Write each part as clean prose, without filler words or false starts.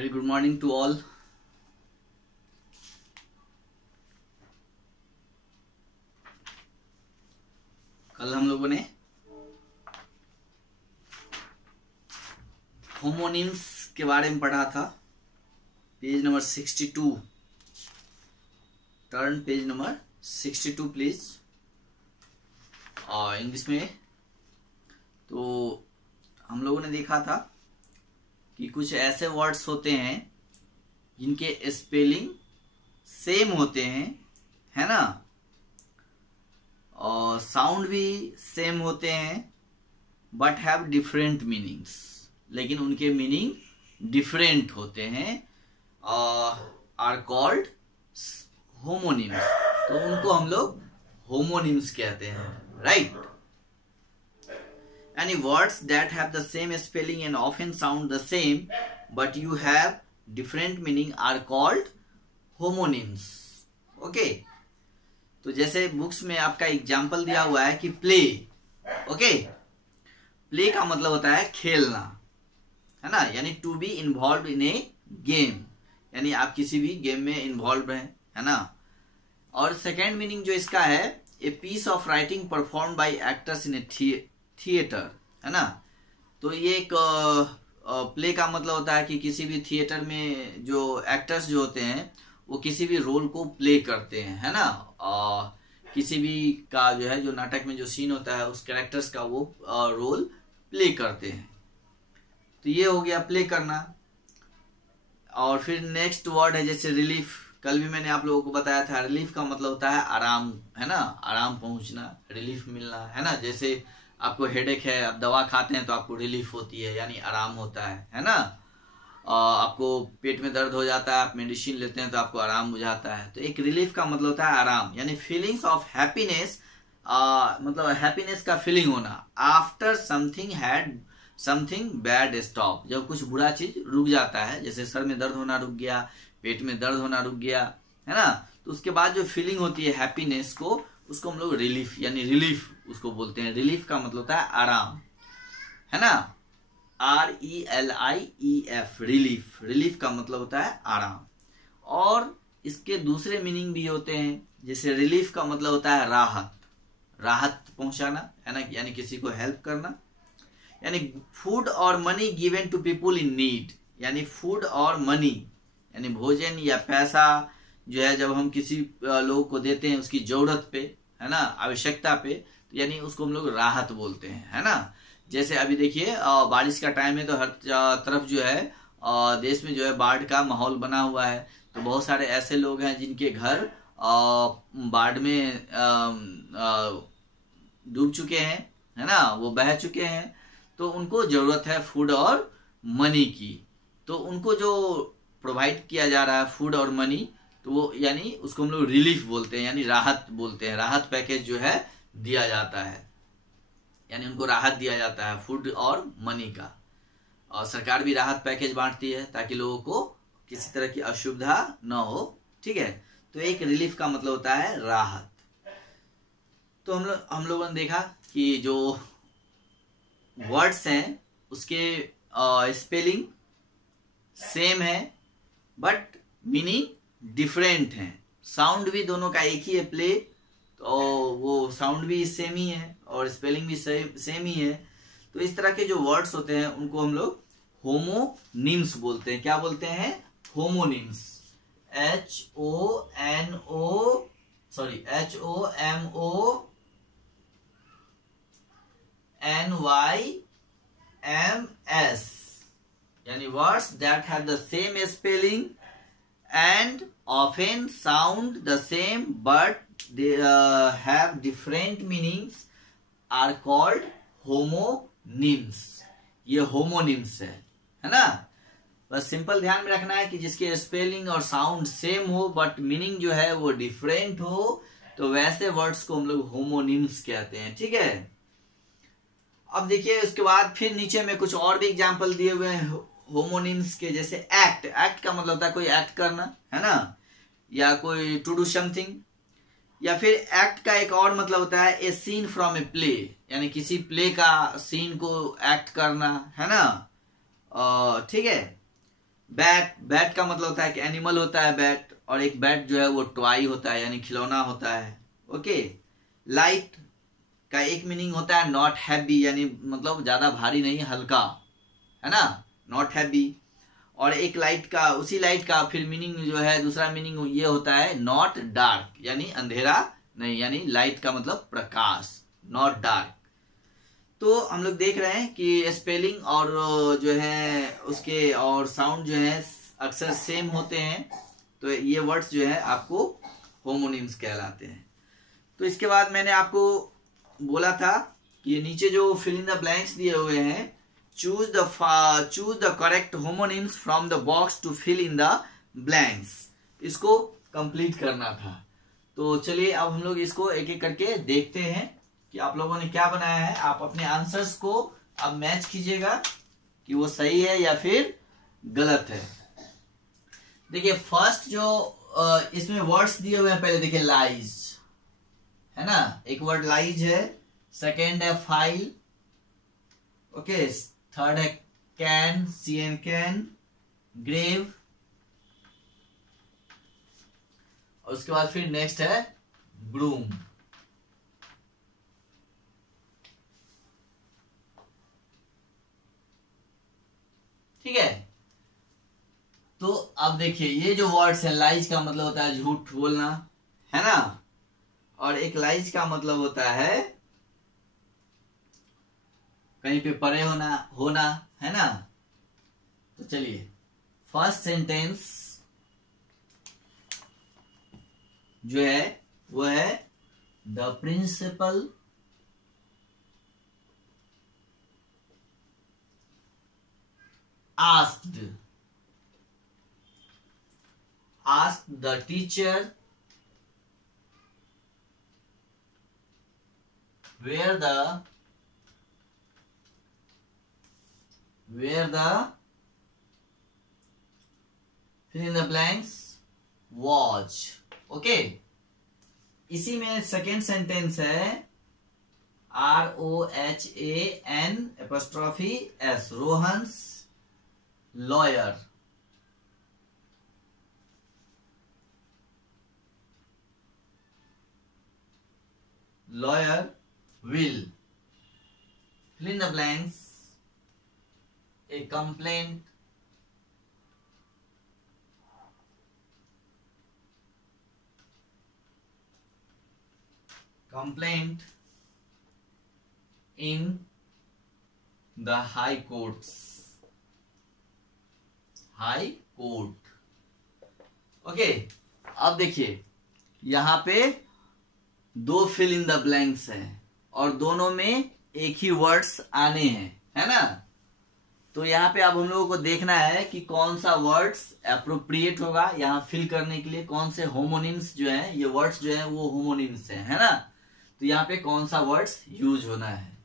Very good morning to all. कल हम लोगों ने होमोनिम्स के बारे में पढ़ा था। Page number 62, turn page number 62 please. और इंग्लिश में तो हम लोगों ने देखा था कि कुछ ऐसे वर्ड्स होते हैं जिनके स्पेलिंग सेम होते हैं, है ना, और साउंड भी सेम होते हैं, बट हैव डिफरेंट मीनिंग्स, लेकिन उनके मीनिंग डिफरेंट होते हैं, आर कॉल्ड होमोनिम्स। तो उनको हम लोग होमोनिम्स कहते हैं, right. Any words that have the same spelling and often sound the same but you have different meaning are called homonyms. Okay? तो जैसे बुक्स में आपका एग्जाम्पल दिया हुआ है कि प्ले, ओके, प्ले का मतलब होता है खेलना, है ना, यानी to be involve in a game, यानी आप किसी भी गेम में इन्वॉल्व हैं, है ना। और सेकेंड मीनिंग जो इसका है, a piece of writing perform by actors in a theatre, है ना। तो ये एक प्ले का मतलब होता है कि किसी भी थिएटर में जो एक्टर्स जो होते हैं वो किसी भी रोल को प्ले करते हैं, है ना। किसी भी का जो है, जो नाटक में जो सीन होता है उस कैरेक्टर्स का वो रोल प्ले करते हैं। तो ये हो गया प्ले करना। और फिर नेक्स्ट वर्ड है जैसे रिलीफ। कल भी मैंने आप लोगों को बताया था, रिलीफ का मतलब होता है आराम, है ना, आराम पहुंचना, रिलीफ मिलना, है ना। जैसे आपको हेडेक है, आप दवा खाते हैं तो आपको रिलीफ होती है, यानी आराम होता है ना। आपको पेट में दर्द हो जाता है, आप मेडिसिन लेते हैं तो आपको आराम हो जाता है। तो एक रिलीफ का मतलब होता है आराम, यानी फीलिंग्स ऑफ हैप्पीनेस, मतलब हैप्पीनेस का फीलिंग होना आफ्टर समथिंग बैड स्टॉप, जब कुछ बुरा चीज रुक जाता है, जैसे सर में दर्द होना रुक गया, पेट में दर्द होना रुक गया, है ना। तो उसके बाद जो फीलिंग होती है हैप्पीनेस को, उसको हम लोग रिलीफ, यानी रिलीफ उसको बोलते हैं। रिलीफ का मतलब होता है आराम, है ना, RELIEF, रिलीफ। रिलीफ का मतलब होता है आराम। और इसके दूसरे मीनिंग भी होते हैं, जैसे रिलीफ का मतलब होता है राहत, राहत पहुंचाना, है ना, यानी किसी को हेल्प करना। यानी फूड और money given to people in need, यानी फूड और मनी, यानी भोजन या पैसा जो है जब हम किसी लोग को देते हैं उसकी जरूरत पे, है ना, आवश्यकता पे, तो यानी उसको हम लोग राहत बोलते हैं, है ना। जैसे अभी देखिए बारिश का टाइम है तो हर तरफ जो है देश में जो है बाढ़ का माहौल बना हुआ है। तो बहुत सारे ऐसे लोग हैं जिनके घर बाढ़ में डूब चुके हैं, है ना, वो बह चुके हैं। तो उनको जरूरत है फूड और मनी की, तो उनको जो प्रोवाइड किया जा रहा है फूड और मनी, तो वो यानी उसको हम लोग रिलीफ बोलते हैं, यानी राहत बोलते हैं। राहत पैकेज जो है दिया जाता है, यानी उनको राहत दिया जाता है फूड और मनी का। और सरकार भी राहत पैकेज बांटती है ताकि लोगों को किसी तरह की असुविधा न हो, ठीक है। तो एक रिलीफ का मतलब होता है राहत। तो हम लोगों ने देखा कि जो वर्ड्स हैं उसके स्पेलिंग सेम है बट मीनिंग डिफरेंट है। साउंड भी दोनों का एक ही है, प्ले, तो वो साउंड भी सेम ही है और स्पेलिंग भी सेम ही है। तो इस तरह के जो वर्ड्स होते हैं उनको हम लोग होमोनिम्स बोलते हैं। क्या बोलते हैं? होमोनिम्स। HOMONYMS, यानी words that have the same spelling and often sound the same but they have different meanings are called homonyms. ये homonyms है ना। बस सिंपल ध्यान में रखना है कि जिसके स्पेलिंग और साउंड सेम हो बट मीनिंग जो है वो डिफरेंट हो, तो वैसे वर्ड्स को हम लोग होमोनिम्स कहते हैं, ठीक है। अब देखिए उसके बाद फिर नीचे में कुछ और भी एग्जाम्पल दिए हुए हैं होमोनिम्स के, जैसे एक्ट। एक्ट का मतलब होता है कोई एक्ट करना, है ना, या कोई टू डू समथिंग। या फिर एक्ट का एक और मतलब होता है ए सीन फ्रॉम ए प्ले, यानी किसी प्ले का सीन को एक्ट करना, है ना, ठीक है। बैट, बैट का मतलब होता है कि एनिमल होता है बैट, और एक बैट जो है वो टॉय होता है यानी खिलौना होता है। ओके। लाइट का एक मीनिंग होता है नॉट हैवी, यानी मतलब ज्यादा भारी नहीं, हल्का, है ना, नॉट हैवी। और एक लाइट का, उसी लाइट का फिर मीनिंग जो है, दूसरा मीनिंग ये होता है नॉट डार्क, यानी अंधेरा नहीं, यानी लाइट का मतलब प्रकाश, नॉट डार्क। तो हम लोग देख रहे हैं कि स्पेलिंग और जो है उसके और साउंड जो है अक्सर सेम होते हैं, तो ये वर्ड्स जो है आपको होमोनिम्स कहलाते हैं। तो इसके बाद मैंने आपको बोला था कि ये नीचे जो फिल इन द ब्लैंक्स दिए हुए हैं, choose the correct homonyms from the box to fill in the blanks, इसको कंप्लीट करना था। तो चलिए अब हम लोग इसको एक एक करके देखते हैं कि आप लोगों ने क्या बनाया है। आप अपने आंसर्स को अब मैच कीजिएगा कि वो सही है या फिर गलत है। देखिए फर्स्ट जो इसमें वर्ड्स दिए हुए हैं, पहले देखिए लाइज, है ना, एक वर्ड लाइज है। सेकेंड है फाइल, ओके। थर्ड है कैन, CN कैन, ग्रेव, और उसके बाद फिर नेक्स्ट है ब्रूम। ठीक है। तो अब देखिए ये जो वर्ड्स है, लाइज का मतलब होता है झूठ बोलना, है ना, और एक लाइज का मतलब होता है कहीं पे परे होना, है ना। तो चलिए फर्स्ट सेंटेंस जो है वो है the principal asked the teacher where the fill in the blanks was। Okay. इसी में सेकेंड सेंटेंस है ROHAN', Rohan's lawyer. will fill in the blanks a complaint in the high courts, high court. Okay. अब देखिए यहां पे दो fill in the blanks हैं और दोनों में एक ही वर्ड्स आने हैं, है ना। तो यहाँ पे अब हम लोगों को देखना है कि कौन सा वर्ड्स एप्रोप्रिएट होगा यहाँ फिल करने के लिए, कौन से होमोनिम्स जो हैं, ये वर्ड्स जो हैं वो होमोनिम्स हैं, है ना। तो यहाँ पे कौन सा वर्ड्स यूज होना है।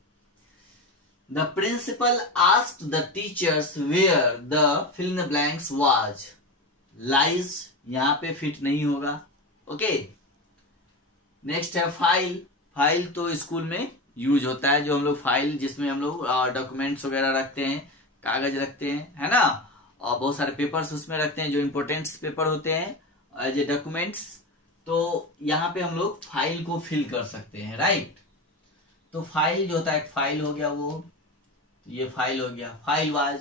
The principal asked the teachers where the fill in the blanks was। lies यहाँ पे फिट नहीं होगा। ओके। नेक्स्ट है फाइल। फाइल तो स्कूल में यूज होता है, जो हम लोग फाइल जिसमें हम लोग डॉक्यूमेंट्स वगैरह रखते हैं, कागज रखते हैं, है ना, और बहुत सारे पेपर्स उसमें रखते हैं जो इंपोर्टेंट पेपर होते हैं एज ए डॉक्यूमेंट्स। तो यहाँ पे हम लोग फाइल को फिल कर सकते हैं, राइट। तो फाइल जो होता है, एक फाइल हो गया, वो ये फाइल हो गया, फाइल वाज।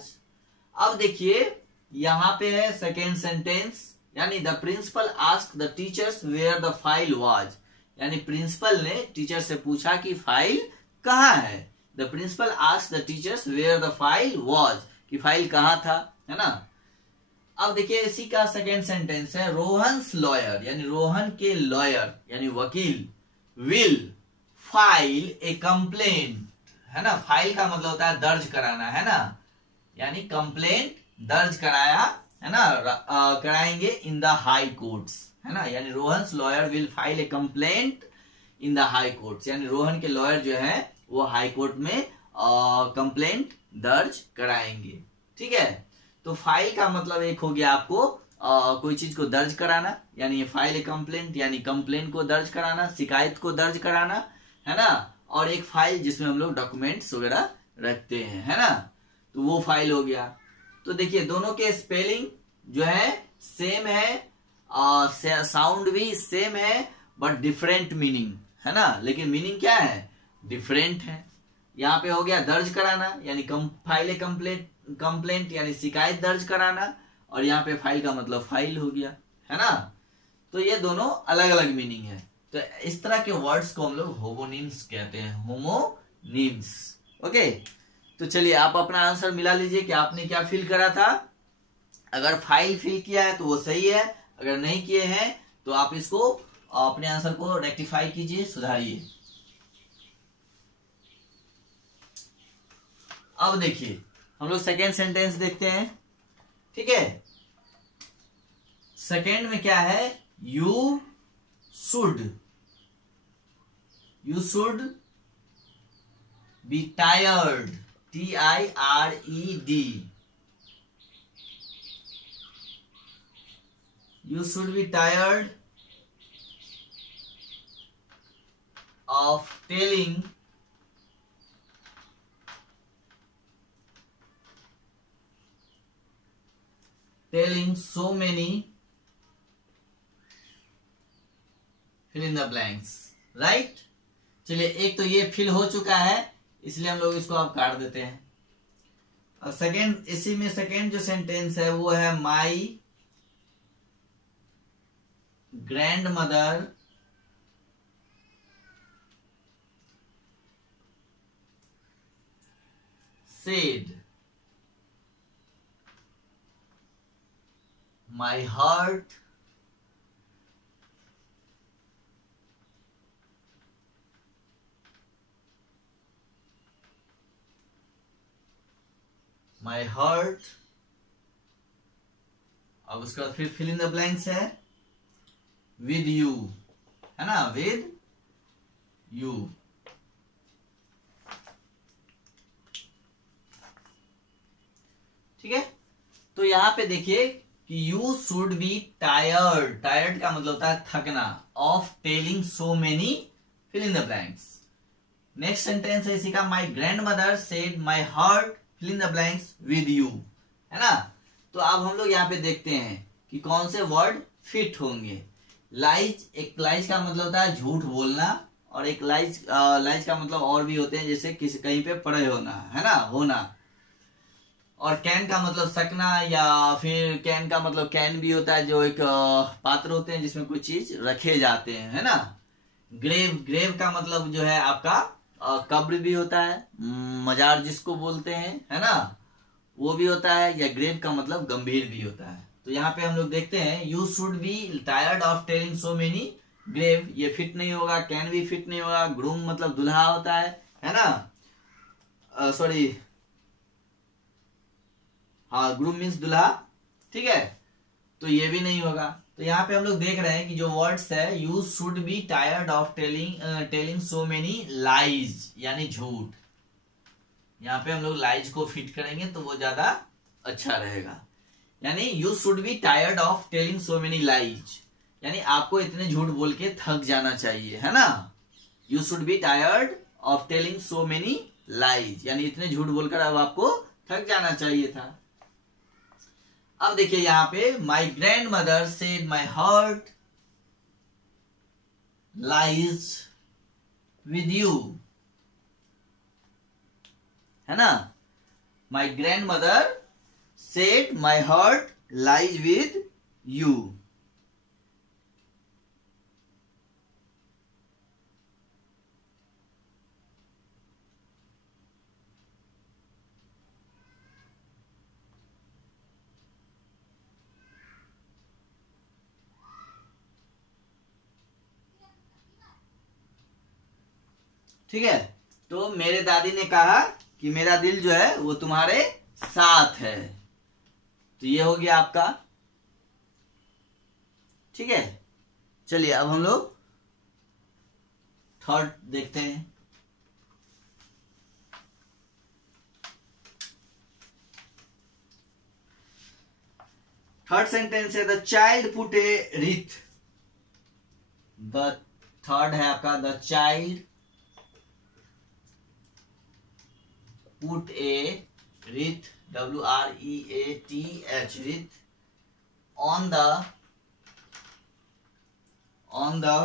अब देखिए यहां पे है सेकेंड सेंटेंस, यानी the principal asked the teachers where the file was, यानी प्रिंसिपल ने टीचर से पूछा कि फाइल कहाँ है। The principal asked the teachers where the file was, कि फाइल कहाँ था, है ना। अब देखिए इसी का सेकेंड सेंटेंस है रोहन्स लॉयर, यानी रोहन के लॉयर यानी वकील विल फाइल ए कंप्लेंट, है ना। फाइल का मतलब होता है दर्ज कराना, है ना, यानी कंप्लेंट दर्ज कराया, है ना, कराएंगे इन द हाई कोर्ट्स, है ना। यानी Rohan's lawyer will file A complaint in the high courts, यानी रोहन के लॉयर जो है वो हाई कोर्ट में कंप्लेंट दर्ज कराएंगे। ठीक है। तो फाइल का मतलब एक हो गया आपको कोई चीज को दर्ज कराना, यानी ये फाइल ए कंप्लेंट, यानी कंप्लेंट को दर्ज कराना, शिकायत को दर्ज कराना, है ना। और एक फाइल जिसमें हम लोग डॉक्यूमेंट्स वगैरह रखते हैं, है ना, तो वो फाइल हो गया। तो देखिए दोनों के स्पेलिंग जो है सेम है, साउंड भी सेम है, बट डिफरेंट मीनिंग है ना। लेकिन मीनिंग क्या है, डिफरेंट है। यहाँ पे हो गया दर्ज कराना, यानी फाइल कंप्लेंट यानी शिकायत दर्ज कराना, और यहाँ पे फाइल का मतलब फाइल हो गया, है ना। तो ये दोनों अलग अलग मीनिंग है। तो इस तरह के वर्ड्स को हम लोग होमोनिम्स कहते हैं, होमोनिम्स। ओके, तो चलिए आप अपना आंसर मिला लीजिए कि आपने क्या फिल करा था। अगर फाइल फिल किया है तो वो सही है, अगर नहीं किए हैं तो आप इसको अपने आंसर को रेक्टिफाई कीजिए, सुधारिए। अब देखिए हम लोग सेकेंड सेंटेंस देखते हैं, ठीक है। सेकेंड में क्या है, you should be tired, TIRED, you should be tired of telling so many fill in the blanks, right? चलिए एक तो ये फिल हो चुका है, इसलिए हम लोग इसको अब काट देते हैं। और सेकेंड, इसी में सेकेंड जो सेंटेंस है वो है माई grandmother said my heart अब उसके बाद फिर फिल इन द ब्लैंक्स है with you, है ना, with you। ठीक है, तो यहां पे देखिए कि you should be tired, tired का मतलब होता है थकना, of telling so many fill in the blanks। Next sentence है इसी का, my grandmother said my heart fill in the blanks with you, है ना। तो अब हम लोग यहाँ पे देखते हैं कि कौन से वर्ड फिट होंगे। लाइज, एक लाइज का मतलब होता है झूठ बोलना, और एक लाइज का मतलब और भी होते हैं, जैसे किसी कहीं पे पड़े होना, है ना, होना। और कैन का मतलब सकना, या फिर कैन का मतलब कैन भी होता है, जो एक पात्र होते हैं जिसमें कोई चीज रखे जाते हैं, है ना। ग्रेव का मतलब जो है आपका कब्र भी होता है, मजार जिसको बोलते हैं, है ना, वो भी होता है। या ग्रेव का मतलब गंभीर भी होता है। तो यहाँ पे हम लोग देखते हैं you should be tired of telling so many grave, ये फिट नहीं होगा। कैन भी फिट नहीं होगा। ग्रूम मतलब दुल्हा होता है ना, सॉरी, हाँ, ग्रूम मीन्स दुल्हा, ठीक है, तो ये भी नहीं होगा। तो यहाँ पे हम लोग देख रहे हैं कि जो वर्ड्स है, you should be tired of telling so many lies, यानी झूठ। यहाँ पे हम लोग लाइज को फिट करेंगे तो वो ज्यादा अच्छा रहेगा। यानी you should be tired of telling so many lies, यानी आपको इतने झूठ बोल के थक जाना चाहिए, है ना। You should be tired of telling so many lies, यानी इतने झूठ बोलकर अब आपको थक जाना चाहिए था। अब देखिए यहाँ पे, my grand mother said my heart lies with you, है ना। My grand mother said my heart lies with you। ठीक है, तो मेरे दादी ने कहा कि मेरा दिल जो है वो तुम्हारे साथ है। तो ये हो गया आपका, ठीक है। चलिए अब हम लोग थर्ड देखते हैं। थर्ड सेंटेंस है the child put a wreath. The third है आपका, the child put a wreath, WREATH, wreath on the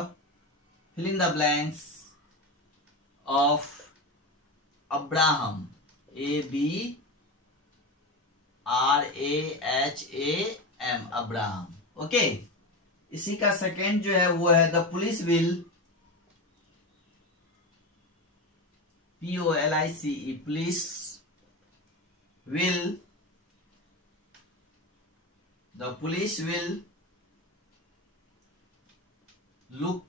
fill in the blanks of Abraham, ABRAHAM, Abraham. Okay, इसी का सेकेंड जो है वो है the police will, POLICE, police will, the police will look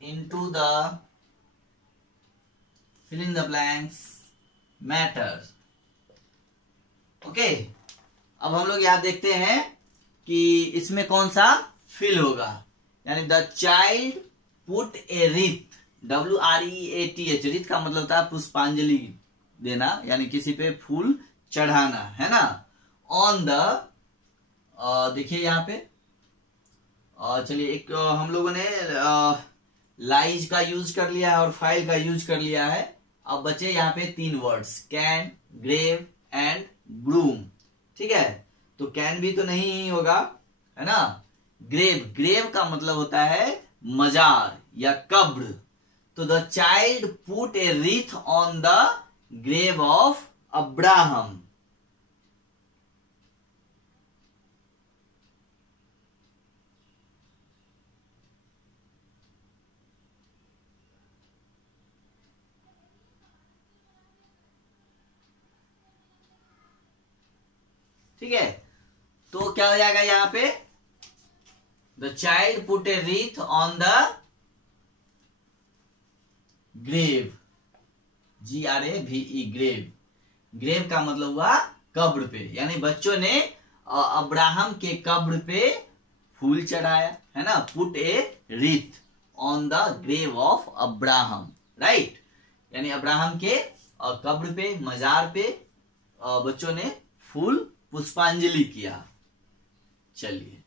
into the fill in the blanks matters। Okay, अब हम लोग यहां देखते हैं कि इसमें कौन सा फिल होगा, यानी the child put a wreath, WREATH, wreath का मतलब होता है पुष्पांजलि देना, यानी किसी पे फूल चढ़ाना, है ना। ऑन द, देखिए यहाँ पे, चलिए एक हम लोगों ने लाइज का यूज कर लिया है और फाइल का यूज कर लिया है। अब बचे यहाँ पे तीन words, can, grave and broom. ठीक है, तो कैन भी तो नहीं ही होगा, है ना। ग्रेव, ग्रेव का मतलब होता है मजार या कब्र। तो the child put a wreath on the grave of Abraham. ठीक है, तो क्या हो जाएगा यहाँ पे, the child put a wreath on the grave, GRAVE, grave. Grave का मतलब हुआ कब्र पे, यानी बच्चों ने अब्राहम के कब्र पे फूल चढ़ाया, है ना। Put a wreath on the grave of Abraham, right, यानी अब्राहम के कब्र पे, मजार पे बच्चों ने फूल पुष्पांजलि किया। चलिए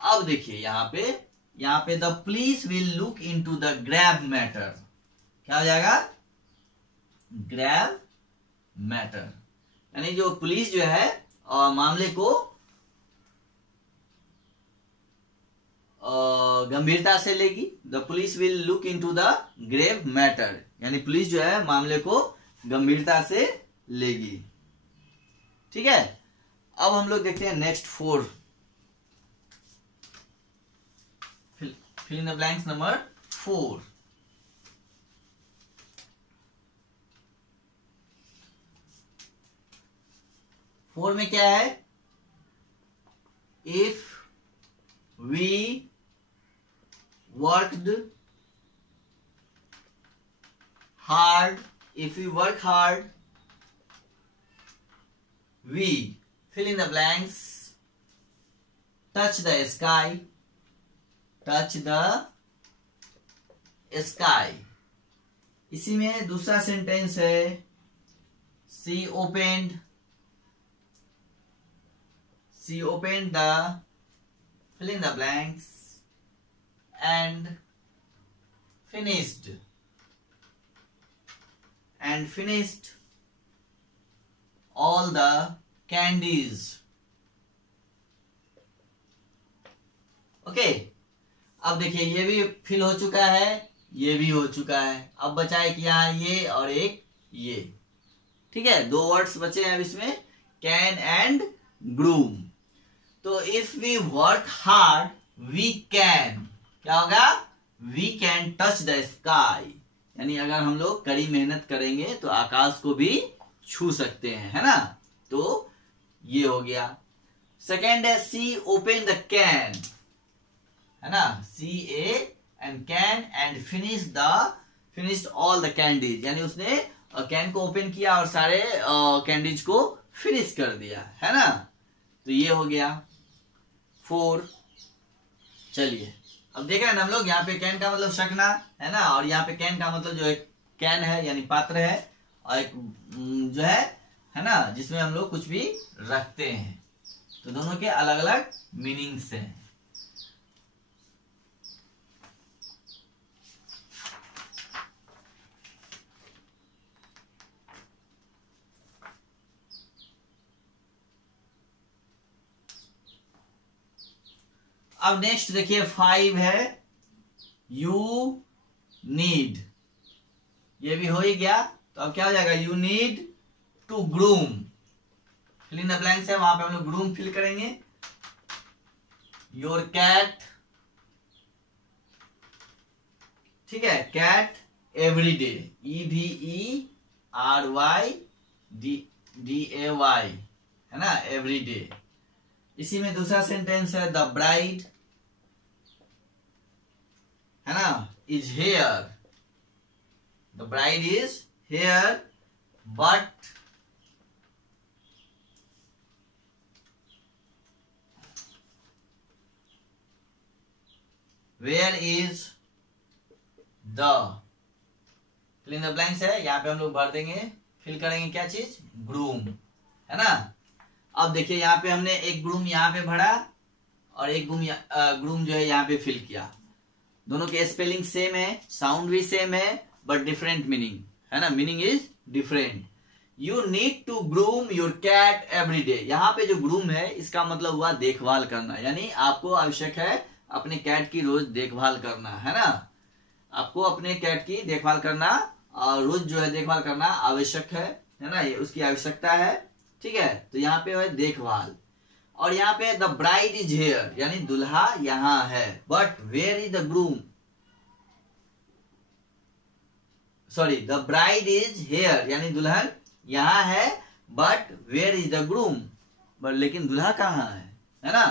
अब देखिए यहाँ पे the police will look into the grab matter. क्या हो जाएगा, ग्रैब मैटर, यानी जो पुलिस जो है मामले को गंभीरता से लेगी। The police will look into the grave matter, यानी पुलिस जो है मामले को गंभीरता से लेगी। ठीक है, अब हम लोग देखते हैं next 4, fill in the blanks number 4। Four में क्या है, if we worked hard, if we work hard, we fill in the blanks, touch the sky, touch the sky। इसी में दूसरा सेंटेंस है, she opened the fill in the blanks and finished all the candies. Okay, अब देखिए ये भी fill हो चुका है, ये भी हो चुका है। अब बचा है कि यहाँ ये और एक ये। ठीक है, दो वर्ड्स बचे हैं अब इसमें, कैन एंड ग्रूम। तो if we work hard we can, क्या होगा, we can touch the sky, यानी अगर हम लोग कड़ी मेहनत करेंगे तो आकाश को भी छू सकते हैं, है ना। तो ये हो गया। सेकेंड है सी ओपन द कैन, है ना, CA and can and finished all the candies, यानी उसने कैन को ओपन किया और सारे कैंडीज को फिनिश कर दिया, है ना। तो ये हो गया 4। चलिए अब देख रहे हैं हम लोग, यहाँ पे कैन का मतलब शकना, है ना, और यहाँ पे कैन का मतलब जो है कैन है यानी पात्र है, और एक जो है ना, जिसमें हम लोग कुछ भी रखते हैं। तो दोनों के अलग अलग मीनिंग्स हैं। अब नेक्स्ट देखिए 5 है यू नीड, ये भी हो ही गया। तो अब क्या हो जाएगा, you need to groom, fill in the blanks है, वहां पे हम लोग ग्रूम फिल करेंगे। योर कैट, ठीक है, कैट एवरी डे, EVERYDAY, है ना, एवरी डे। इसी में दूसरा सेंटेंस है द ब्राइड, है ना, is here, the bride is here but where is the, fill in the blanks है, यहां पे हम लोग भर देंगे, फिल करेंगे क्या चीज, ग्रूम, है ना। अब देखिए यहाँ पे हमने एक ग्रूम यहाँ पे भरा और एक ग्रूम जो है यहाँ पे फिल किया। दोनों के स्पेलिंग सेम है, साउंड भी सेम है, बट डिफरेंट मीनिंग, है ना, meaning is different. You need to groom your cat every day, यहाँ पे जो ग्रूम है इसका मतलब हुआ देखभाल करना, यानी आपको आवश्यक है अपने कैट की रोज देखभाल करना, है ना। आपको अपने कैट की देखभाल करना और रोज जो है देखभाल करना आवश्यक है ना, ये उसकी आवश्यकता है, ठीक है। तो यहाँ पे है देखभाल, और यहाँ पे द ब्राइड इज हेयर, यानी दुल्हा यहाँ है, but where is the groom, sorry, the bride is here, यानी दुल्हन यहाँ है, but where is the groom, but लेकिन दुल्हा कहाँ है ना।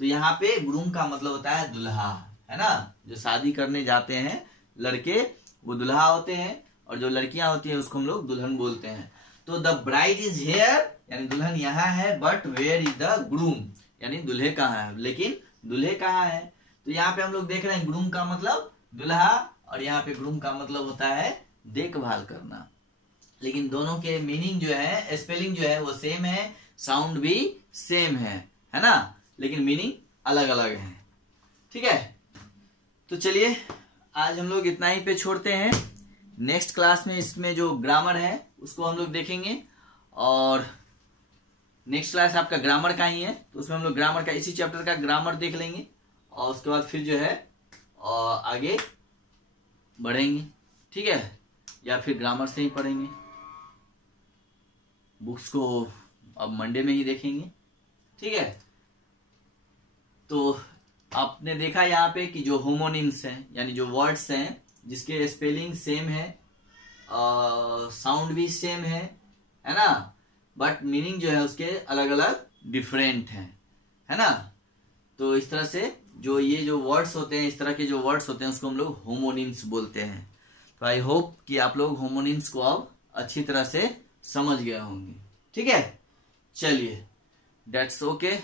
तो यहाँ पे ग्रूम का मतलब होता है दुल्हा, है ना। जो शादी करने जाते हैं लड़के वो दुल्हा होते हैं, और जो लड़कियां होती हैं उसको हम लोग दुल्हन बोलते हैं। तो द ब्राइड इज हेयर, यानी दुल्हन यहाँ है, but where is the groom, यानी दुल्हे कहाँ है, लेकिन दुल्हे कहाँ है। तो यहाँ पे हम लोग देख रहे हैं ग्रूम का मतलब दुल्हा, और यहाँ पे ग्रूम का मतलब होता है देखभाल करना, लेकिन दोनों के मीनिंग जो है, स्पेलिंग जो है वो सेम है, साउंड भी सेम है ना, लेकिन मीनिंग अलग अलग है, ठीक है। तो चलिए आज हम लोग इतना ही पे छोड़ते हैं। नेक्स्ट क्लास में इसमें जो ग्रामर है उसको हम लोग देखेंगे, और नेक्स्ट क्लास आपका ग्रामर का ही है, तो उसमें हम लोग ग्रामर का इसी चैप्टर का ग्रामर देख लेंगे, और उसके बाद फिर जो है आगे बढ़ेंगे, ठीक है, या फिर ग्रामर से ही पढ़ेंगे। बुक्स को अब मंडे में ही देखेंगे, ठीक है। तो आपने देखा यहाँ पे कि जो होमोनिम्स हैं, यानी जो वर्ड्स हैं जिसके स्पेलिंग सेम है, साउंड भी सेम है ना, बट मीनिंग जो है उसके अलग अलग डिफरेंट है ना। तो इस तरह से जो ये जो वर्ड्स होते हैं, इस तरह के जो वर्ड्स होते हैं उसको हम लोग होमोनिम्स बोलते हैं। तो आई होप कि आप लोग होमोनिम्स को अब अच्छी तरह से समझ गए होंगे, ठीक है। चलिए, दैट्स ओके।